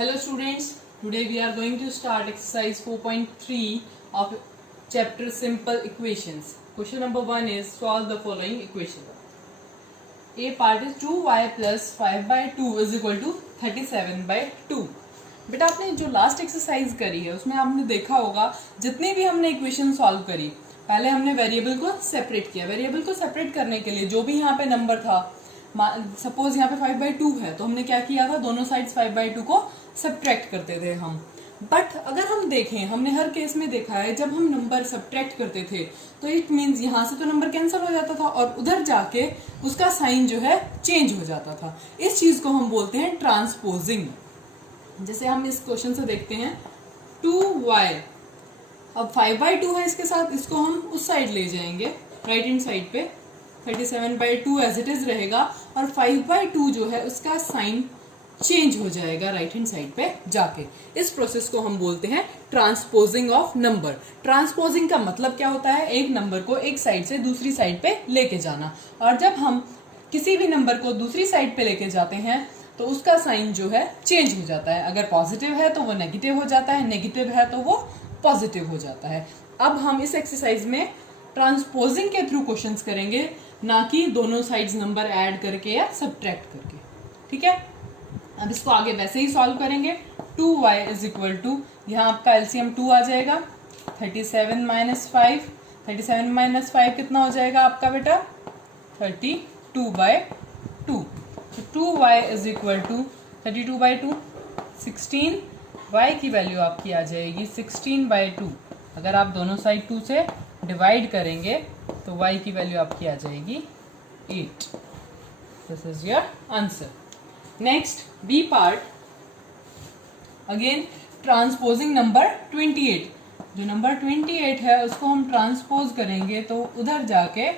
Hello students, today we are going to start exercise 4.3 of chapter simple equations. Question number 1 is solve the following equation. A part is 2y plus 5 by 2 is equal to 37 by 2. बेटा आपने जो last exercise करी है उसमें आपने देखा होगा जितनी भी हमने इक्वेशन सॉल्व करी पहले हमने वेरिएबल को सेपरेट किया। वेरिएबल को सेपरेट करने के लिए जो भी यहाँ पे नंबर था, सपोज यहाँ पे 5/2 है तो हमने क्या किया था, दोनों साइड्स 5/2 को सब्ट्रैक्ट करते थे हम। बट अगर हम देखें, हमने हर केस में देखा है जब हम नंबर सब्ट्रैक्ट करते थे तो इट मीन्स यहाँ से तो नंबर कैंसिल हो जाता था और उधर जाके उसका साइन जो है चेंज हो जाता था। इस चीज को हम बोलते हैं ट्रांसपोजिंग। जैसे हम इस क्वेश्चन से देखते हैं 2y, अब 5/2 है इसके साथ, इसको हम उस साइड ले जाएंगे राइट हैंड साइड पे, 37/2 एज इट इज रहेगा और 5/2 जो है उसका साइन चेंज हो जाएगा राइट हैंड साइड पे जाके। इस प्रोसेस को हम बोलते हैं ट्रांसपोजिंग ऑफ नंबर। ट्रांसपोजिंग का मतलब क्या होता है, एक नंबर को एक साइड से दूसरी साइड पे लेके जाना। और जब हम किसी भी नंबर को दूसरी साइड पे लेके जाते हैं तो उसका साइन जो है चेंज हो जाता है। अगर पॉजिटिव है तो वो नेगेटिव हो जाता है, नेगेटिव है तो वो पॉजिटिव हो जाता है। अब हम इस एक्सरसाइज में ट्रांसपोजिंग के थ्रू क्वेश्चंस करेंगे, ना कि दोनों साइड्स नंबर ऐड करके या सब्ट्रैक्ट करके। ठीक है, अब इसको आगे वैसे ही सॉल्व करेंगे। 2y इज इक्वल टू, यहाँ आपका एलसीएम 2 आ जाएगा, 37 माइनस 5, 37 माइनस 5 कितना हो जाएगा आपका बेटा 32/2। तो 2y is equal to 32/2, 16, y की वैल्यू आपकी आ जाएगी 16/2। अगर आप दोनों साइड 2 से डिवाइड करेंगे तो y की वैल्यू आपकी आ जाएगी 8। This is your answer. Next B part, again transposing number 28। जो नंबर 28 है उसको हम ट्रांसपोज करेंगे तो उधर जाके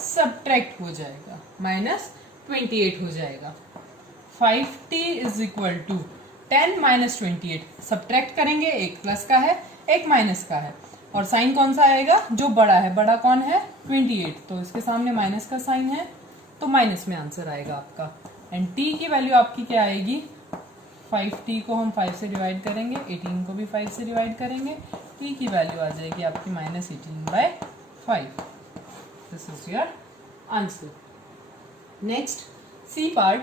सब्ट्रैक्ट हो जाएगा, -28 हो जाएगा। 5t is equal to 10 minus 28, subtract करेंगे, एक प्लस का है एक माइनस का है और साइन कौन सा आएगा, जो बड़ा है। बड़ा कौन है 28, तो इसके सामने माइनस का साइन है तो माइनस में आंसर आएगा आपका। एंड t की वैल्यू आपकी क्या आएगी, 5t को हम 5 से डिवाइड करेंगे, 18 को भी 5 से डिवाइड करेंगे, t की वैल्यू आ जाएगी आपकी -18/5। This is your answer. Next C part,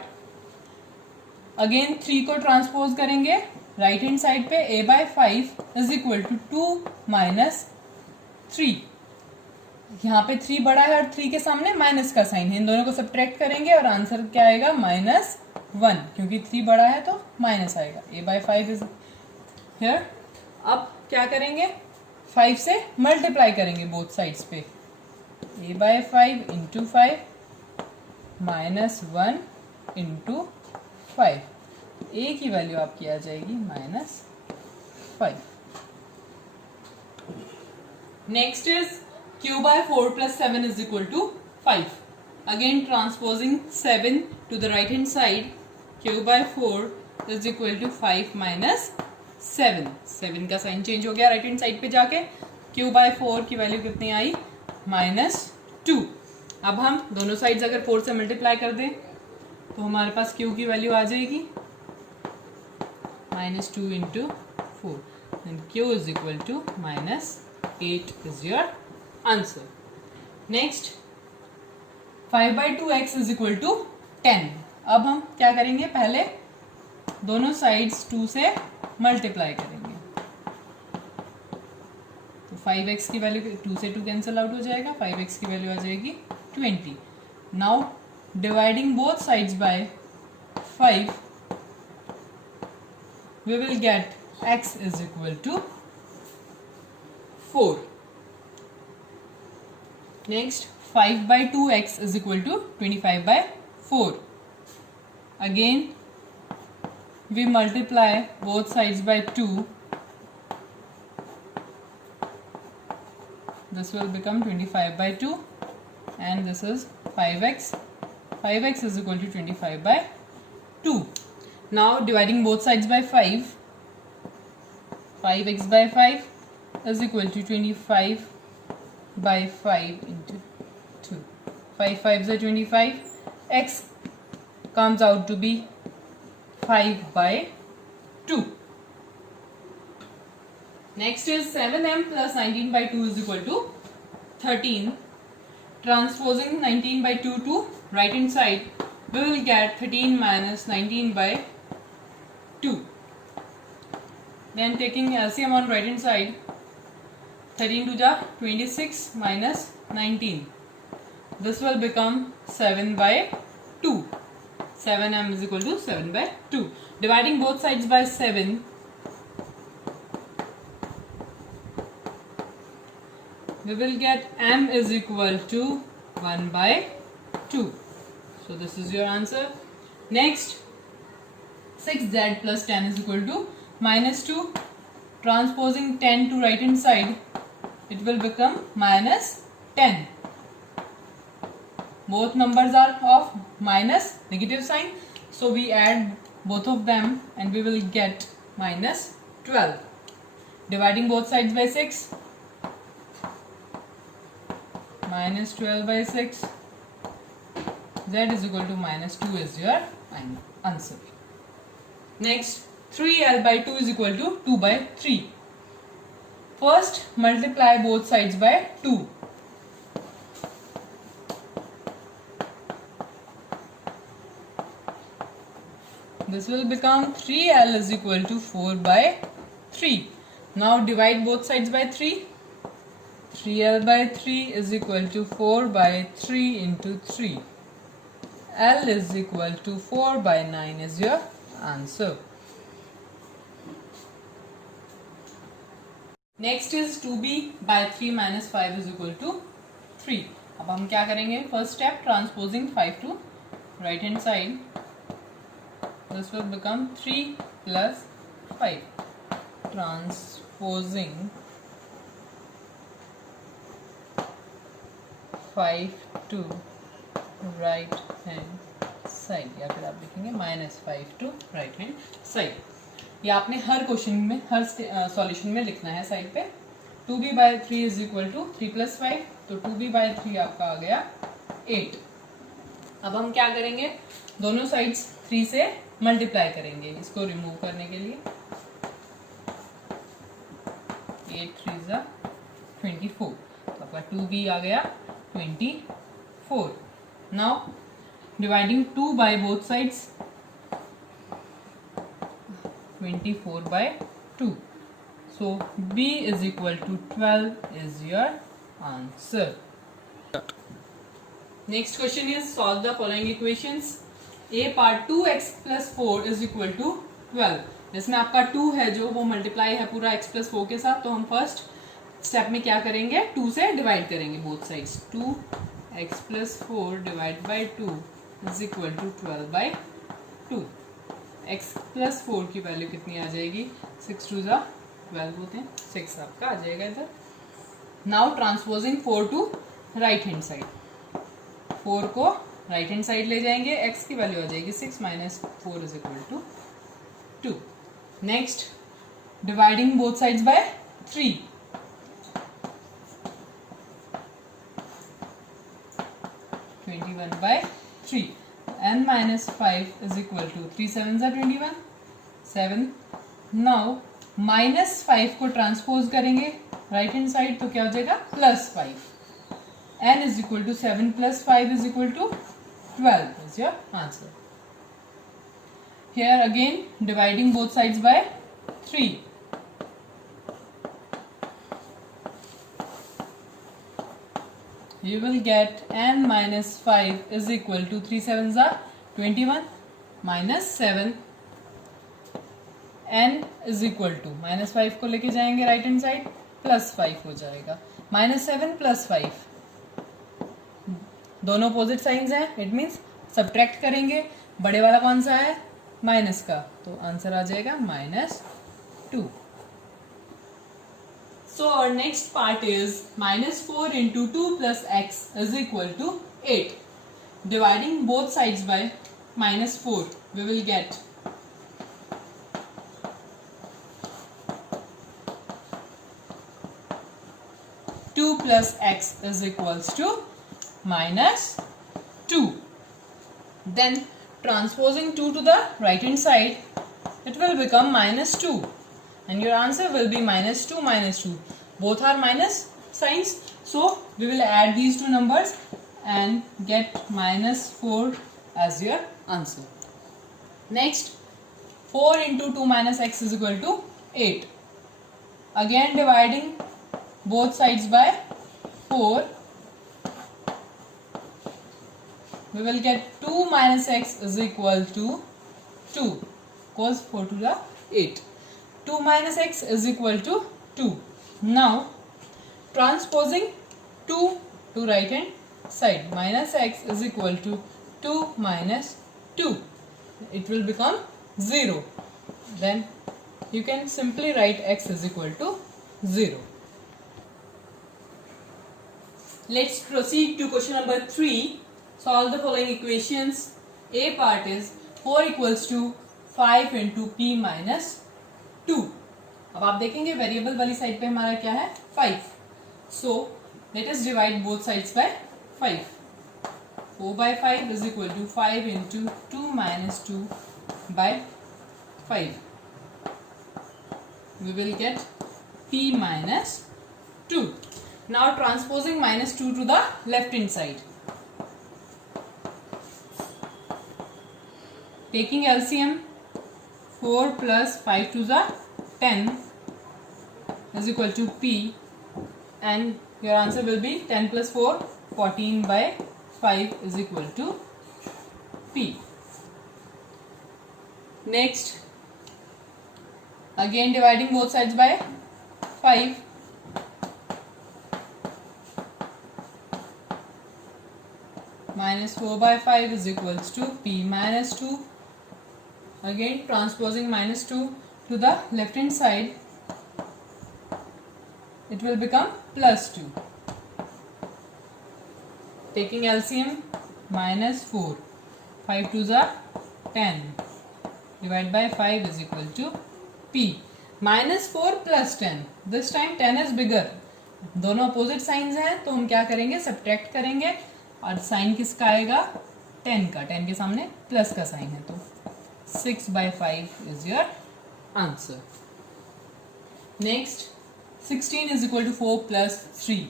again 3 को ट्रांसपोज करेंगे राइट हैंड साइड पे, a/5 is equal to 2 minus 3। यहाँ पे 3 बड़ा है और 3 के सामने माइनस का साइन है, इन दोनों को सब्ट्रैक्ट करेंगे और आंसर क्या आएगा -1, क्योंकि 3 बड़ा है तो माइनस आएगा। a/5 is here. अब क्या करेंगे, 5 से मल्टीप्लाई करेंगे बोथ साइड्स पे, a/5 इंटू 5 -1 इंटू 5, a की वैल्यू आपकी आ जाएगी -5। Next is q/4 plus 7 is equal to 5. Again transposing 7 to the right hand side, q/4 is equal to 5 minus 7. 7 का साइन चेंज हो गया राइट हैंड साइड पे जाके, q/4 की वैल्यू कितनी आई -2। अब हम दोनों साइड्स अगर 4 से मल्टीप्लाई कर दें तो हमारे पास q की वैल्यू आ जाएगी -2 into 4, and q is equal to -8 is your answer. Next 5/2x is equal to 10। अब हम क्या करेंगे, पहले दोनों साइड्स 2 से मल्टीप्लाई करेंगे तो 5x की वैल्यू 2 से 2 कैंसिल आउट हो जाएगा, 5x की वैल्यू आ जाएगी 20। Now dividing both sides by 5 we will get x is equal to 4। Next 5/2x is equal to 25/4. Again we multiply both sides by 2. This will become 25/2 and this is 5x. 5x is equal to 25/2. Now dividing both sides by 5, 5x/5 is equal to 25/5 into 2. 5 5s are 25. X comes out to be 5/2. 2. Next is 7m plus 19 by 2 is equal to 13. Transposing 19 by 2 to right hand side, we will get 13 minus 19 by 2. Then taking LCM on right hand side, 13 to the 26 minus 19. This will become 7 by 2. 7m is equal to 7 by 2. Dividing both sides by 7, we will get m is equal to 1 by 2. So this is your answer. Next, 6z plus 10 is equal to minus 2. Transposing 10 to right hand side, it will become minus 10. Both numbers are of minus negative sign, so we add both of them and we will get minus 12. Dividing both sides by 6, minus 12 by 6, z is equal to minus 2 is your answer. Next, 3l by 2 is equal to 2 by 3. First, multiply both sides by 2. This will become 3l is equal to 4 by 3. Now divide both sides by 3. 3l by 3 is equal to 4 by 3 into 3. L is equal to 4 by 9 is your answer. Next is 2b by 3 minus 5 is equal to 3. अब हम क्या करेंगे? First step, transposing 5 to right hand side. This will become 3 plus 5. Transposing 5 to right hand side, या फिर आप लिखेंगे minus 5 to right hand side. ये आपने हर क्वेश्चन में, हर सॉल्यूशन में लिखना है साइड पे. 2b by 3 is equal to 3 plus 5, तो 2b by 3 आपका आ गया 8. अब हम क्या करेंगे? दोनों साइड्स 3 से मल्टीप्लाई करेंगे इसको रिमूव करने के लिए. 8 3 जा 24, तो आपका 2b आ गया 24. Now dividing 2 by both sides, 24 by 2. So b is equal to 12 is your answer. Next question is solve the following equations. A part 2x plus 4 is equal to 12. जिसमें आपका 2 है जो वो मल्टीप्लाई है पूरा x plus 4 के साथ, तो हम फर्स्ट स्टेप में क्या करेंगे? 2 से डिवाइड करेंगे both sides. 2x plus 4 divide by 2 is equal to 12 by 2. x plus 4 की वैल्यू कितनी आ जाएगी? 6 2 जा 12 होते हैं, 6 आपका आ जाएगा इधर. Now transposing 4 to right hand side. 4 को राइट हैंड साइड ले जाएंगे, x की वैल्यू आ जाएगी 6 minus 4 is equal to 2. Next, dividing both sides by 3. by 3. n minus 5 is equal to 3 7s are 21. 7. Now minus 5 को ट्रांसपोज करेंगे right hand side, तो क्या हो जाएगा? Plus 5. n is equal to 7 plus 5 is equal to 12 is your answer. Here again dividing both sides by 3. You will get n minus 5 is equal to 3 7s are 21 minus 7. n is equal to minus 5 को लेके जाएंगे right hand side, plus 5 हो जाएगा. minus 7 plus 5 दोनों opposite signs हैं, it means subtract करेंगे. बड़े वाला कौन सा है? माइनस का, तो आंसर आ जाएगा -2. So our next part is -4 into 2 plus x is equal to 8. Dividing both sides by -4, we will get -2 plus x is equals to -2. Then transposing 2 to the right hand side, it will become -2 and your answer will be -2. Both are minus signs, so we will add these two numbers and get -4 as your answer. Next, 4 into 2 minus x is equal to 8. Again dividing both sides by 4, we will get 2 minus x is equal to 2, because 4 to the 8. 2 minus x is equal to 2. Now transposing 2 to right hand side, minus x is equal to 2 minus 2. It will become 0. Then you can simply write x is equal to 0. Let's proceed to question number 3. Solve the following equations. A part is 4 equals to 5 into p minus 2. अब आप देखेंगे variable वाली side पे हमारा क्या है 5. So let us divide both sides by 5. 4 by 5 is equal to 5 into 2 minus 2 by 5. We will get p minus 2. Now transposing minus 2 to the left hand side. Taking LCM, 4 plus 5 to the 10 is equal to p, and your answer will be 10 plus 4, 14 by 5 is equal to p. Next, again dividing both sides by 5. Minus 4 by 5 is equals to p minus 2. Again transposing minus 2 to the left hand side, it will become plus 2. Taking LCM, minus 4, 5 to the 10, divide by 5 is equal to p. Minus 4 plus 10, this time 10 is bigger. दोनों opposite signs हैं, तो हम क्या करेंगे, subtract करेंगे, और sign किसका आएगा 10 का, 10 के सामने प्लस का साइन है, तो 6 by 5 is your answer. Next, 16 is equal to 4 plus 3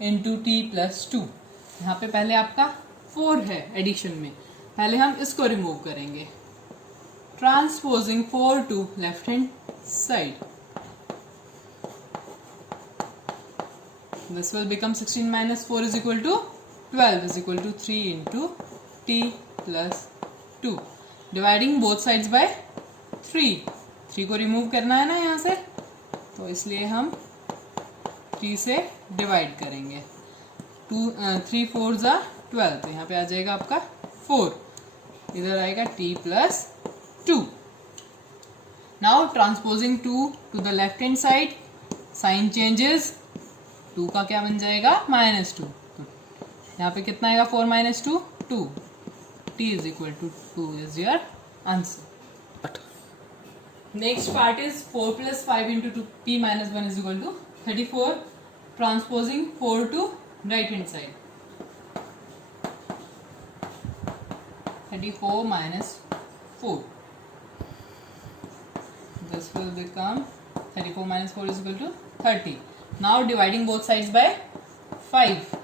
into t plus 2. यहाँ पे पहले आपका 4 है एडिशन में, पहले हम इसको रिमूव करेंगे. Transposing 4 to left hand side, this will become 16 minus 4 is equal to 12 is equal to 3 into t plus 2. Dividing both sides by 3. 3 को रिमूव करना है ना यहाँ से, तो इसलिए हम 3 से डिवाइड करेंगे. 3 4 जा 12, तो यहाँ पे आ जाएगा आपका 4, इधर आएगा t plus 2. Now transposing 2 to the left hand side, sign changes, 2 का क्या बन जाएगा -2. यहाँ पे कितना आएगा 4 minus 2, 2. t is equal to 2 is your answer. Next part is 4 plus 5 into 2 p minus 1 is equal to 34. Transposing 4 to right hand side. 34 minus 4. This will become 34 minus 4 is equal to 30. Now dividing both sides by 5.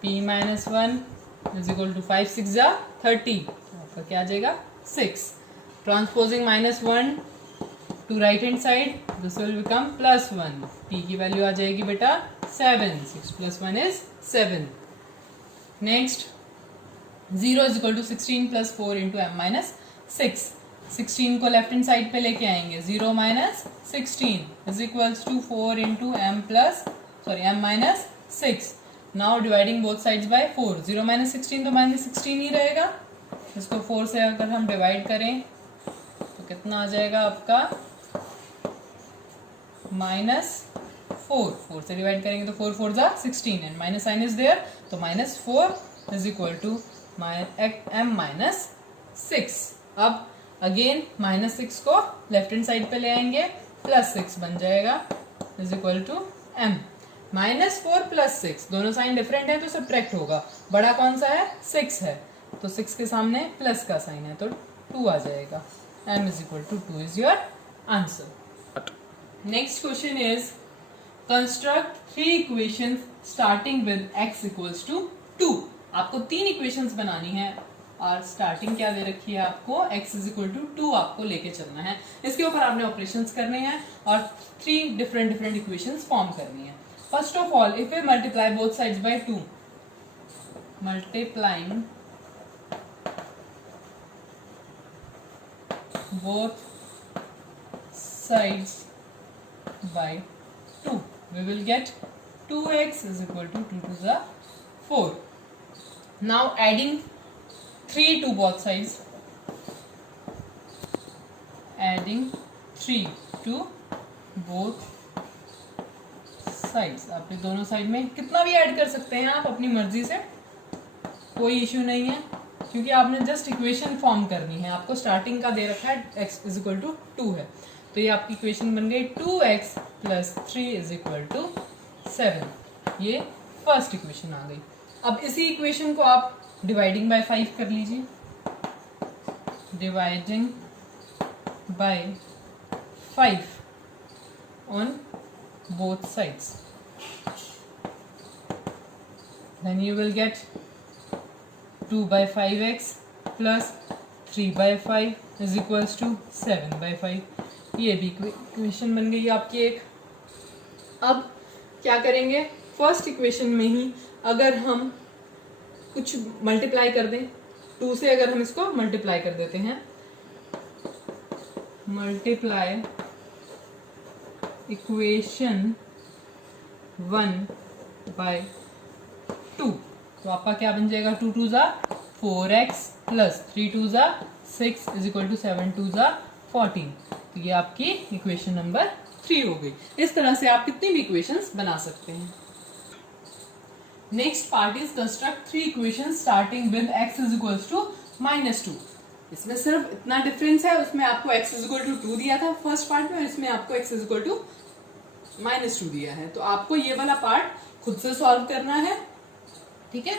p minus 1 is equal to 5 6 जा 30, तो आपका क्या आ जाएगा 6. Transposing -1 to right hand side, this will become +1. p की value आ जाएगी बेटा 7. 6 plus 1 is 7. Next 0 is equal to 16 plus 4 into m minus 6. 16 को लेफ्ट हैंड साइड पे लेके आएंगे, 0 minus 16 is equals to 4 into m minus 6. Now dividing both sides bye 4. 0 minus 16 तो -16 ही रहेगा, इसको 4 से अगर हम डिवाइड करें तो कितना आ जाएगा आपका -4. 4 से डिवाइड करेंगे तो 4 4 जा 16 and minus sign is there, तो -4 is equal to m minus 6. अब अगेन -6 को लेफ्ट हैंड साइड पे ले आएंगे, +6 बन जाएगा इज इक्वल टू m. -4 + 6, दोनों साइन डिफरेंट है तो सब्ट्रैक्ट होगा। बड़ा कौन सा है? 6 है, तो 6 के सामने प्लस का साइन है तो 2 आ जाएगा। m = 2 is your answer. Next question is construct 3 equations starting with x = 2। आपको 3 इक्वेशंस बनानी है और स्टार्टिंग क्या दे रखी है आपको? x = 2 आपको लेके चलना है। इसके ऊपर आपने ऑपरेशंस करने हैं और 3 डिफरेंट इक्वेशंस फॉर्म करनी है। First of all, if we multiply both sides by 2, multiplying both sides by 2, we will get 2x = 2 to the 4. Now adding 3 to both sides, adding 3 to both sides, आप दोनों side में कितना भी add कर सकते हैं आप अपनी मर्जी से, कोई इश्यू नहीं है, क्योंकि आपने जस्ट इक्वेशन फॉर्म करनी है। आपको स्टार्टिंग का दे रखा है x = 2 है, तो ये आपकी इक्वेशन बन गई 2x + 3 = 7। ये फर्स्ट इक्वेशन आ गई। अब इसी इक्वेशन को आप डिवाइडिंग बाय 5 कर लीजिए, dividing by 5 on both sides, then you will get 2/5x + 3/5 = 7/5। ये भी इक्वेशन बन गई आपकी एक। अब क्या करेंगे? फर्स्ट इक्वेशन में ही अगर हम कुछ मल्टीप्लाई कर दें, 2 से अगर हम इसको मल्टीप्लाई कर देते हैं, मल्टीप्लाई इक्वेशन 1/2, तो आपका क्या बन जाएगा? 2 2 4x + 3 2 6 = 7 2 14। तो ये आपकी इक्वेशन नंबर 3 हो गई। इस तरह से आप कितनी भी इक्वेशंस बना सकते हैं। Next part is construct 3 equations starting with x = -2। इसमें सिर्फ इतना डिफरेंस है, उसमें आपको x = 2 दिया था फर्स्ट पार्ट में, और इसमें आपको x = -2 दिया है। तो आपको ये वाला पार्ट खुद से सॉल्व करना है, ठीक है।